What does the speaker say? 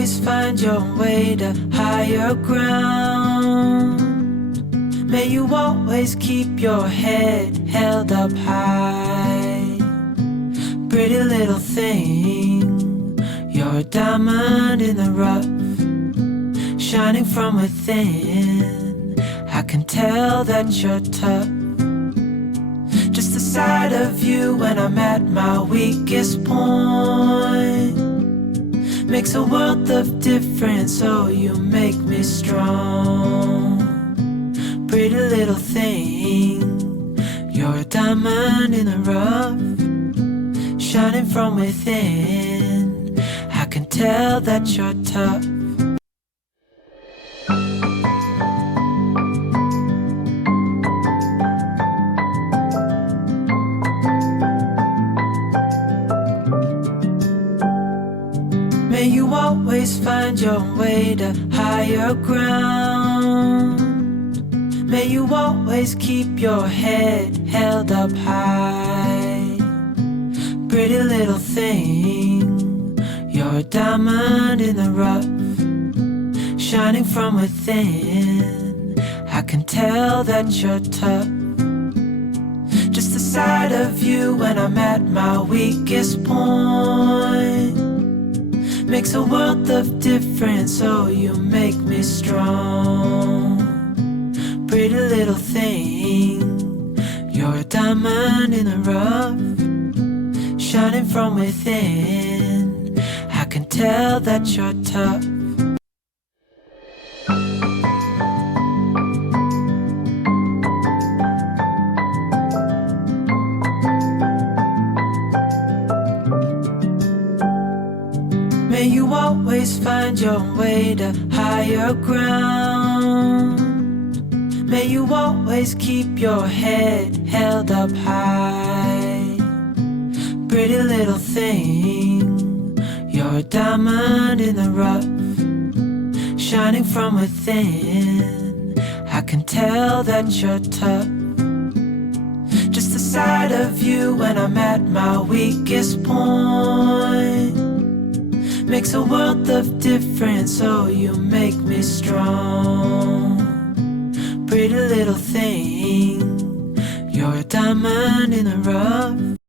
always find your way to higher ground. May you always keep your head held up high. Pretty little thing, you're a diamond in the rough, shining from within. I can tell that you're tough. Just the sight of you when I'm at my weakest point makes a world of difference, oh you make me strong. Pretty little thing, you're a diamond in the rough, shining from within. I can tell that you're tough. May you always find your way to higher ground. May you always keep your head held up high. Pretty little thing, you're a diamond in the rough, shining from within. I can tell that you're tough. Just the sight of you when I'm at my weakest point makes a world of difference, oh you make me strong. Pretty little thing, you're a diamond in the rough, shining from within. I can tell that you're tough. May you always find your way to higher ground. May you always keep your head held up high. Pretty little thing, you're a diamond in the rough, shining from within. I can tell that you're tough. Just the sight of you when I'm at my weakest point makes a world of difference, oh you make me strong. Pretty little thing, you're a diamond in the rough,